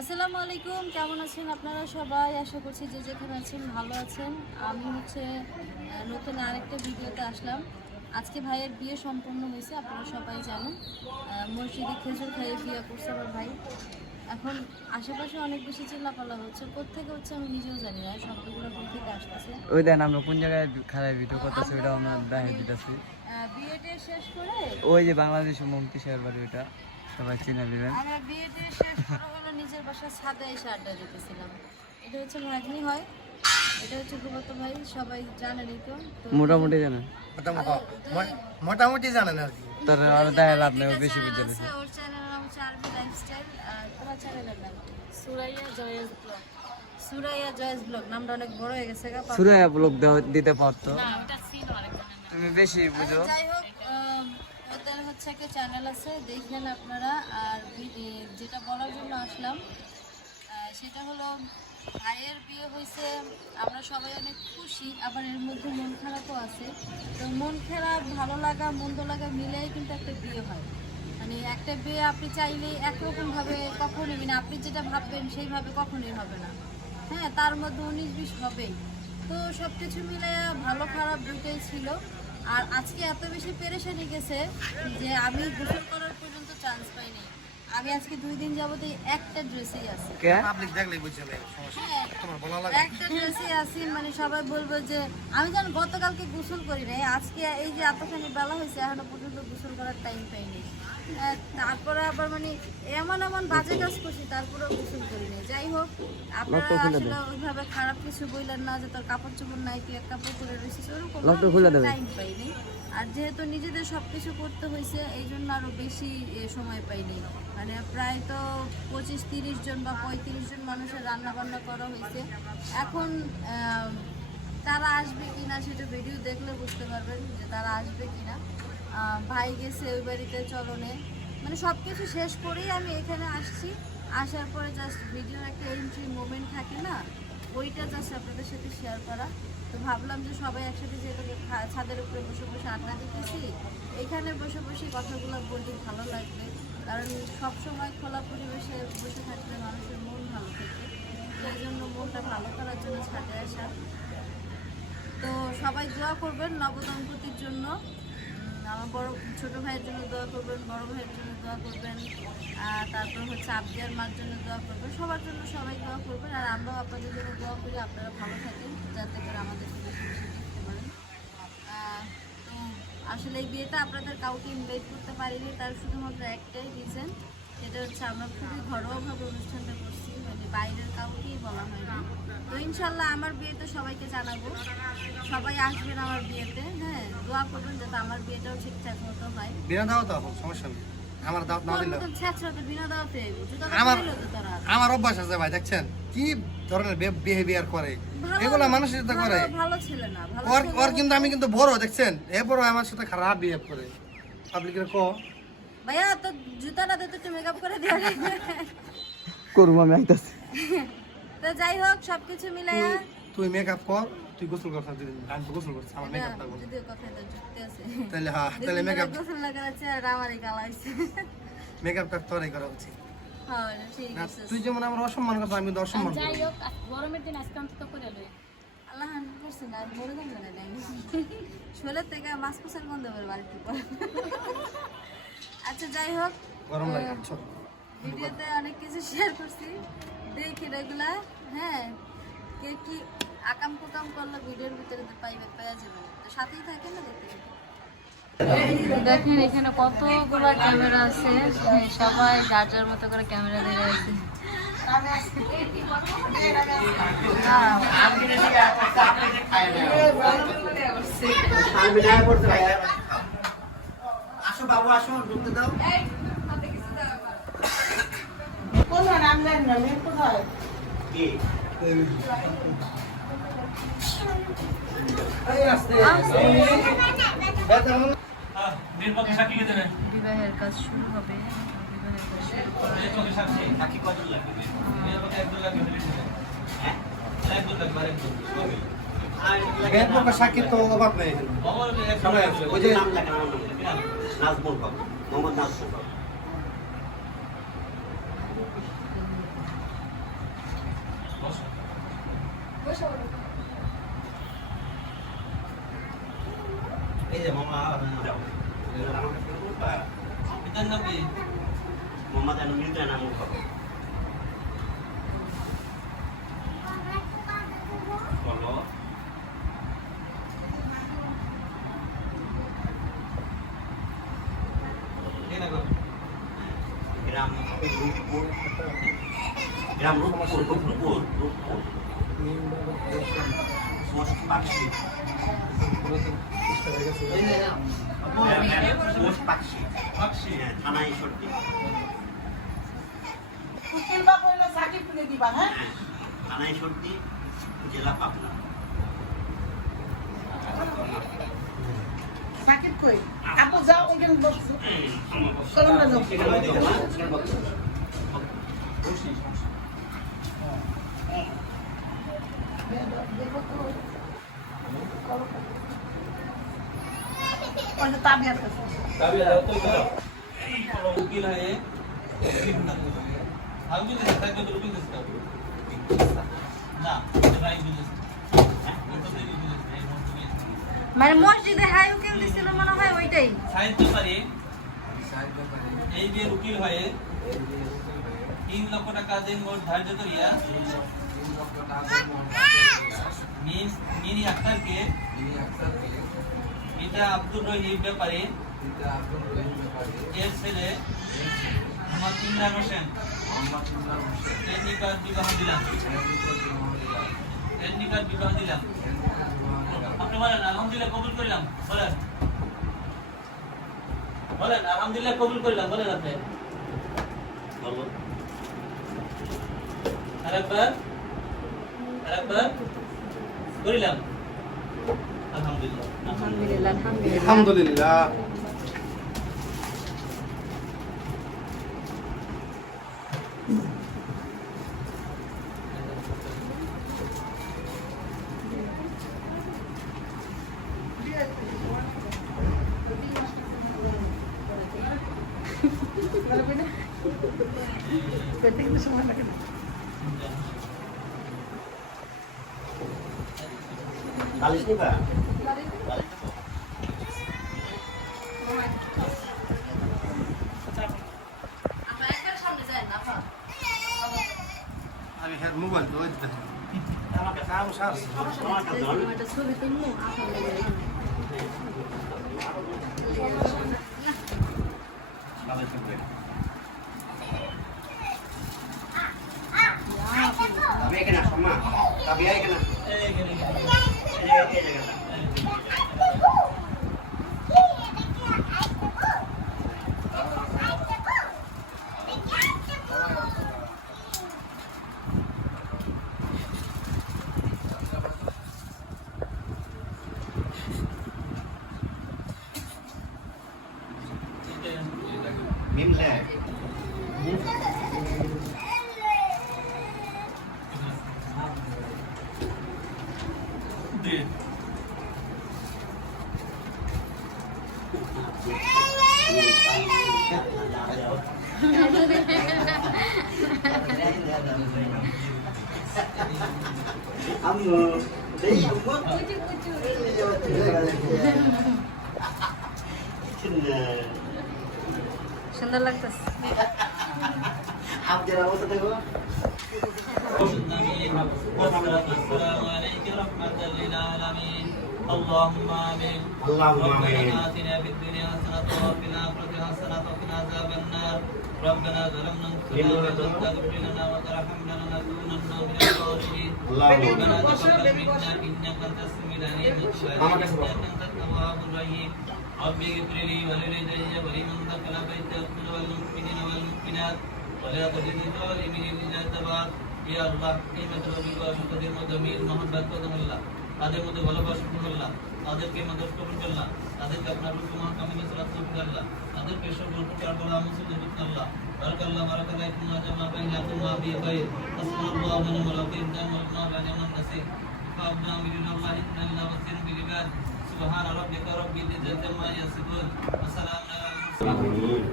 আসসালামু আলাইকুম কেমন আছেন আপনারা সবাই? আশা করছি যে যেখানে আছেন ভালো আছেন। আমি হচ্ছে নতুন আরেকটা ভিডিওতে আসলাম। আজকে ভাইয়ের বিয়ে সম্পূর্ণ হয়েছে আপনারা সবাই জানেন। মসজিদে খেজুর খাইয়ে বিয়ে করছে আমার ভাই। এখন আশেপাশে অনেক বেশি চিল্লাপালা হচ্ছে। কোথেকে হচ্ছে আমি নিজেও জানি না শব্দগুলো কোথা থেকে আসতেছে। ওই দেন আমরা কোন জায়গায় খারাপ ভিডিও করতেছি ওইটা আমরা দেখাই দিতেছি। বিয়েটা শেষ করে ওই যে বাংলাদেশ মমতি শেয়ার বাড়ি ওইটা। সবাই চিনে দিবেন। আমরা বিয়েটা শেষ করে হলো নিজের বাসার ছাদে এসে আড্ডা দিতেছিলাম। এটা হচ্ছে ভাগ্নি হয় এটা হচ্ছে ভাই সবাই জানেনই তো। তো মোটামুটি জানেন মোটামুটি মোটামুটি জানেন আর কি। তোর আর দেখা লাভ নেই বেশি বুঝে ওর চ্যানেলের নাম হচ্ছে আরবি লাইফস্টাইল আর তোমার চ্যানেলের নাম? Suraiya Joyce blog Suraiya Joyce blog নামটা অনেক বড় হয়ে গেছে ব্লগ দিতে পারতো। না ওটা সিন আরেকজনের তুমি বেশি বুঝো। যাই হোক আম, হচ্ছে চ্যানেল আছে দেখবেন আপনারা। আর যেটা বলার জন্য আসলাম সেটা হলো ভাইয়ের বিয়ে হয়েছে, আমরা সবাই অনেক খুশি, আবার এর মধ্যে মন খারাপও আছে। তো মন খারাপ, ভালো লাগা, মন্দ লাগা মিলেই কিন্তু একটা বিয়ে হয়। মানে একটা বিয়ে আপনি চাইলে একরকম ভাবে কখনোই মানে আপনি যেটা ভাববেন সেইভাবে কখনোই হবে না। হ্যাঁ তার মধ্যে উনিশ বিশ হবেই। তো সব কিছু মিলে ভালো খারাপ দুটোই ছিল। আর আজকে এত বেশি পেরেশানি গেছে যে আমি গোসল করার পর্যন্ত চান্স পাইনি। আমি আজকে দুই দিন যাবত এই একটা ড্রেসেই আছি। পাবলিক দেখলেই সমস্যা হ্যাঁ তোমার বলা লাগে। একটা ড্রেসেই আছি মানে সবাই বলব যে আমি যেন গতকালকে গোসল করি নাই আজকে এই যে এতখানি বেলা হয়েছে এখনও পর্যন্ত গোসল করার টাইম পাইনি। তারপরে আবার মানে এমন এমন বাজে কাজ করছি তারপরেও গোসল করি নাই যাই হোক আপনারা আসলে ওইভাবে খারাপ কিছু বললেন না যে তোর কাপড় চোপড় নাই তুই এক কাপড় পরে রয়েছিস ওরকম টাইম পাইনি। আর যেহেতু নিজেদের সব কিছু করতে হয়েছে এই জন্য আরও বেশি সময় পাইনি। মানে প্রায় তো পঁচিশ তিরিশ জন বা পঁয়ত্রিশ জন মানুষের রান্না বান্না করা হয়েছে। এখন আহ, তারা আসবে কিনা সেটা ভিডিও দেখলে বুঝতে পারবেন যে তারা আসবে কিনা। আহ, ভাই গেছে ওই বাড়িতে চলনে। মানে সব কিছু শেষ করেই আমি এখানে আসছি। আসার পরে জাস্ট ভিডিওর একটা এন্ট্রি মোমেন্ট থাকে না, ওইটা জাস্ট আপনাদের সাথে শেয়ার করা। তো ভাবলাম যে সবাই একসাথে যেহেতু ছাদের উপরে বসে বসে আড্ডা দিতেছি, এখানে বসে বসে কথাগুলো বলতে ভালো লাগবে। কারণ সব সময় খোলা পরিবেশে বসে থাকলে মানুষের মন ভালো থাকে। এই জন্য মনটা ভালো করার জন্য ছাদে আসা। তো সবাই দোয়া করবেন নবদম্পতির জন্য। বড় ছোট ভাইয়ের জন্য দোয়া করবেন, বড় ভাইয়ের জন্য দোয়া করবেন তারপর হচ্ছে আবদিয়ার মার জন্য দোয়া করবেন। সবার জন্য সবাই দোয়া করবেন, আর আমরাও আপনাদের জন্য দোয়া করি, আপনারা ভালো থাকেন, যাতে করে আমাদের বেশি বেশি দেখতে পারেন। তো আসলে এই বিয়েটা আপনাদের কাউকে ইনভাইট করতে পারিনি, তার শুধুমাত্র একটাই রিজন সেটা হচ্ছে আমরা খুবই ঘরোয়াভাবে অনুষ্ঠানটা করছি মানে বাইরের কাউকেই বলা হয়নি। তো ইনশাল্লাহ আমার বিয়েতে সবাইকে জানাব। সবাই আসবেন আমার বিয়েতে হ্যাঁ? দোয়া করবেন যাতে আমার বিয়েটাও ঠিকঠাক মতো হয়। বিনা দাও তো সমস্যা নেই। আমার না দিলে আমার- অভ্যাস আছে ভাই দেখছেন? কি ধরনের বিহেভিয়ার করে? ভালো- মানুষের সাথে করে। ভালো- না ওর ওর কিন্তু আমি কিন্তু বড় দেখছেন? এ বড় আমার সাথে খারাপ বিহেভ করে। পাবলিকের ক? ভাইয়া তো জুতাটা মেকআপ করে দিয়ে করব আমি আইতাছি। তো যাই হোক সবকিছু মিলে তুই মেকআপ কর তুই গোসল কর খালি আমি গোসল করছি আমার হ্যাঁ, মেকআপটা কর যদিও কথায় তো যুক্তি আছে। তাহলে হ্যাঁ তাহলে মেকআপ গোসল লাগার আছে আর আমারই গালা হয়েছে মেকআপটা তোরাই করা উচিত। হ্যাঁ ঠিক আছে তুই যেমন আমার অসম্মান করছিস আমি কিন্তু অসম্মান করি হোক গরমের দিন আজকে অন্তত করে লই। আল্লাহ হান্ড্রেড পার্সেন্ট আর মরে যাবে না নাই শোলের থেকে মাছ পোষার গন্ধ বের বাড়িতে আচ্ছা যাই হোক গরম লাগে ভিডিওতে অনেক কিছু শেয়ার করছি। দেখি এগুলা হ্যাঁ। কে কি আকাম কুকাম করল ভিডিওর ভিতরে তো পাইবে পাওয়া যাবে। তো সাথেই থাকে না দেখতে দেখেন এখানে কতগুলো ক্যামেরা আছে। সবাই যার যার মতো করে ক্যামেরা দিয়ে আছে। আসো বাবু আসো ঢুকতে দাও নির্বাচন সাক্ষীকে দেবেন বিবাহের কাজ শুরু হবে বিবাহের কাজ শুরু করা নির্বাচন সাক্ষী সাক্ষী কজন লাগবে? নির্বাচন একজন লাগবে হ্যাঁ? একজন লাগবে আরেকজন কবে? ব্যাংকক সাক্ষী তো অভাব নেই সবাই আছে ওই যে নাম লেখা নাম নাজমুল হক মোহাম্মদ নাজমুল হক। এই যে মামা খুব মামা যেন মিলতে না মুখ হবে। বলো? গ্রাম রূপপুর। গ্রাম রূপপুর রূপপুর রূপপুর। সমস্ত পাখি এই যে, আপু, সমস্ত পাখি পাকশি। হ্যাঁ, থানা ঈশ্বরদী উকিল বা কইলো সাকিব তুলে দিবা হ্যাঁ হ্যাঁ থানা জেলা পাবনা সাকিব কই আপু যাও ওখানে বস- না, এখানে বসো। ওই তাবিয়াত আছে তাবিয়া দাও তো দাও। বলো, উকিল হয়ে আমি যদি থাকবে মানে মসজিদে হাই উকিল দিছিল মনে হয় ওইটাই। সাহিত্য পারি এই যে উকিল হয়ে তিন লক্ষ টাকা দিন মোট ধার্য করিয়া মিন- মিনি আক্তারকে পিতা আব্দুর রহিম ব্যাপারে এর ছেলে মোহাম্মদ ইমরান হোসেন। এর নিকট বিবাহ দিলাম। এর নিকট বিবাহ দিলাম। আপনি বলেন আলহামদুলিল্লাহ কবুল করলাম। বলেন। বলেন আলহামদুলিল্লাহ কবুল করলাম। বলেন আপনি। বলো। আরেকবার। আরেকবার করিলাম আলহামদুলিল্লাহ আলহামদুলিল্লাহ আলহামদুলিল্লাহ আলহামদুলিল্লাহ পেটে কিন্তু সময় লাগে বালিশ নিবা? আমি হ্যাঁ মোবাইল তো কাছে আরও সার কাছে ধরো। ছবি নিবে। তবে এখানে আসো মা তবে এখানে আসো। এইখানে, এইখানে। এই জায়গা- এই জায়গাটা। মিম লেখ। দিয়ে। আম্মু এই আম্মু চিন্না সুন্দর লাগতেছে আপনার অবস্থা দেখো والصلاة والسلام عليك رحمة للعالمين اللهم آمين اللهم ربنا آمين. آتنا في الدنيا حسنة وفي الآخرة حسنة وقنا عذاب النار ربنا ظلمنا أنفسنا وإن لم تغفر لنا وترحمنا لنكونن ربي اغفر لي ولوالدي ولمن دخل بيت الدخول والمؤمنين والمؤمنات ولا تجد الظالمين الا تبعك يا الله قيمة ربي وشكر المدمير محبة الله তাদের মধ্যে ভালোবাসা আল্লাহ তাদেরকে মদত কবুল আল্লাহ তাদেরকে আপনার রূপ মহাকামিনী সালাত কবুল আল্লাহ তাদেরকে সব প্রকার বড় মুসলিম রূপ আল্লাহ بارك الله بارك الله فيما جمع بينكما في خير حسبنا الله ونعم الوكيل نعم الله ونعم النصير فأبنا من الله إن الله بصير بالعباد سبحان ربك رب العزة عما يصفون وسلام على المرسلين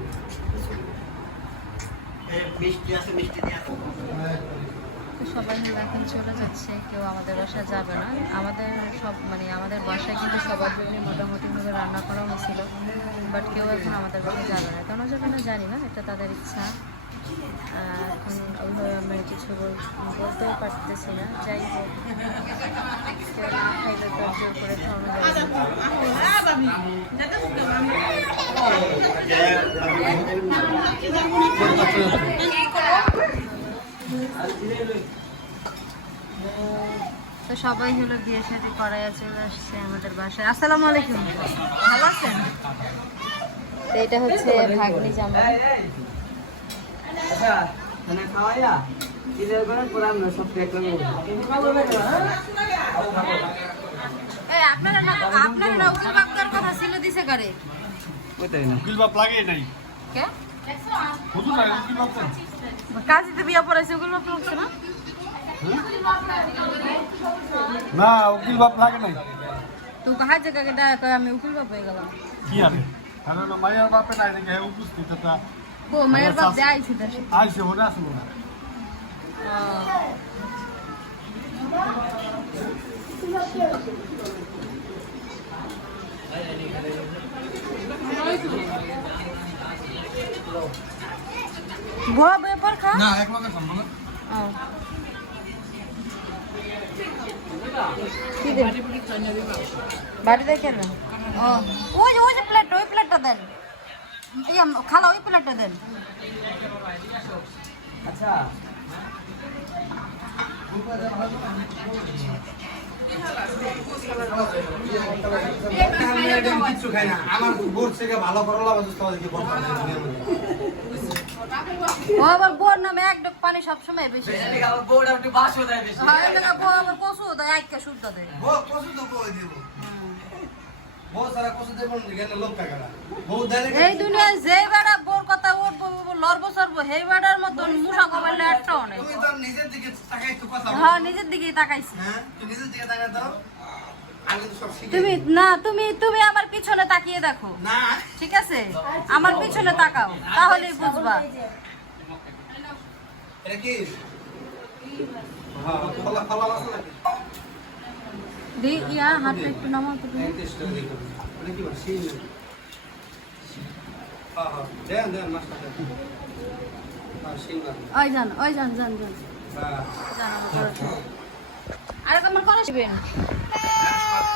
মিষ্টি আছে মিষ্টি দিয়ে আসো তো সবাই মিলে এখন চলে যাচ্ছে, কেউ আমাদের বাসায় যাবে না। আমাদের সব মানে আমাদের বাসায় কিন্তু সবার জন্য মোটামুটিভাবে রান্না করা হয়েছিল বাট কেউ এখন আমাদের বাসায় যাবে না। কেন যাবে না জানি না, এটা তাদের ইচ্ছা। এখন ওইভাবে আমি কিছু বল- বলতেও পারতেছি না, যাই হোক। না খাইলে তো জোর করে খাওয়ানো যাবে তো সবাই হলো বিয়ে শাদী করাইয়া চলে আসছে আমাদের বাসায়। আসসালামু আলাইকুম। ভালো আছেন? তো এটা হচ্ছে ভাগ্নি জামা এই আপনারা না আপনারা না উকিল বাপ কথা ছিল দিছে কারে? উকিল বাপ লাগে নাই কে? হুজুর লাগে উকিল বাপ। কাজীতে বিয়া পড়াইছে উকিল বাপ লাগছে না না উকিল বাপ লাগে নাই তো কাহার জায়গাকে ডাক আমি উকিল বাপ হয়ে গেলাম কি আরে কারণ মায়ের বাপে নাই দেখে উপস্থিত এটা ও মায়ের বাপ দেয় আইছি দেশে আইসে হলে আসব না গোয়া ব্যাপার খা। না এক না? বাড়িতে কেন ওই যে ওই যে প্লেট ওই প্লেটটা দেন। ইয়া খালা ওই প্লেটটা দেন। কিচ্ছু আমার বোর থেকে ভালো করলা ও আবার বোর নামে এক ডক পানি সবসময় বেশি। হয় বউ আবার দেয় একটা শুদ্ধ দেয়। এই দুনিয়ায় যে বেড়া বোর কথা ওর লড়বো সরবো সেই বেড়ার মতন মুসা কবাইলে একটাও নেই। নিজের দিকে তাকাই তো কথা বলো। হ্যাঁ নিজের দিকেই তাকাইছি। হ্যাঁ নিজের দিকে তাকাই দাও আমি কিন্তু সব শিখে তুমি না তুমি তুমি আমার পিছনে তাকিয়ে দেখো। না। ঠিক আছে? আমার পিছনে তাকাও তাহলেই বুঝবা। এটা কি? হ্যাঁ ইয়া হাতটা একটু নামাও তো করে হ্যাঁ হ্যাঁ। হ্যাঁ ওই যান ওই যান যান যান। হ্যাঁ। যান আমার ঘরে।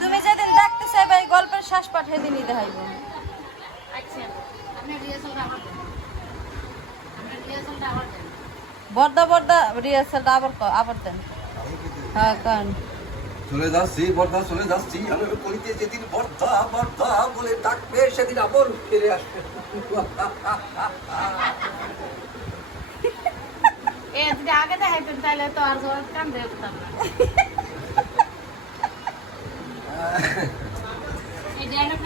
তুমি যেদিন দেখতে চাইবে এই গল্পের শ্বাস পাঠ সেদিনই দেখাইব। বর্দা বর্দা রিহার্সালটা আবার আবার দেন। হ্যাঁ কান। চলে যাচ্ছি বর্ধা চলে যাচ্ছি। আমি করিতে যেদিন বর্ধা বর্ধা বলে ডাকবে সেদিন আবার ফিরে আসবে। আগে দেখাইতেন তাহলে তো আর জোর কান দিয়ে উঠতাম না।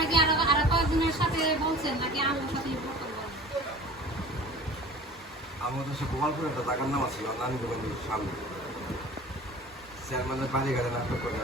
এই ডায়লগটা কি আরও আরও কয়েকজনের সাথে বলছেন নাকি আমার সাথে? আমাদের সে গোপালপুরে একটা জায়গার নাম আছে নানি দোকানের সামনে চেয়ারম্যানের বাড়ি ঘাটে নাটক করে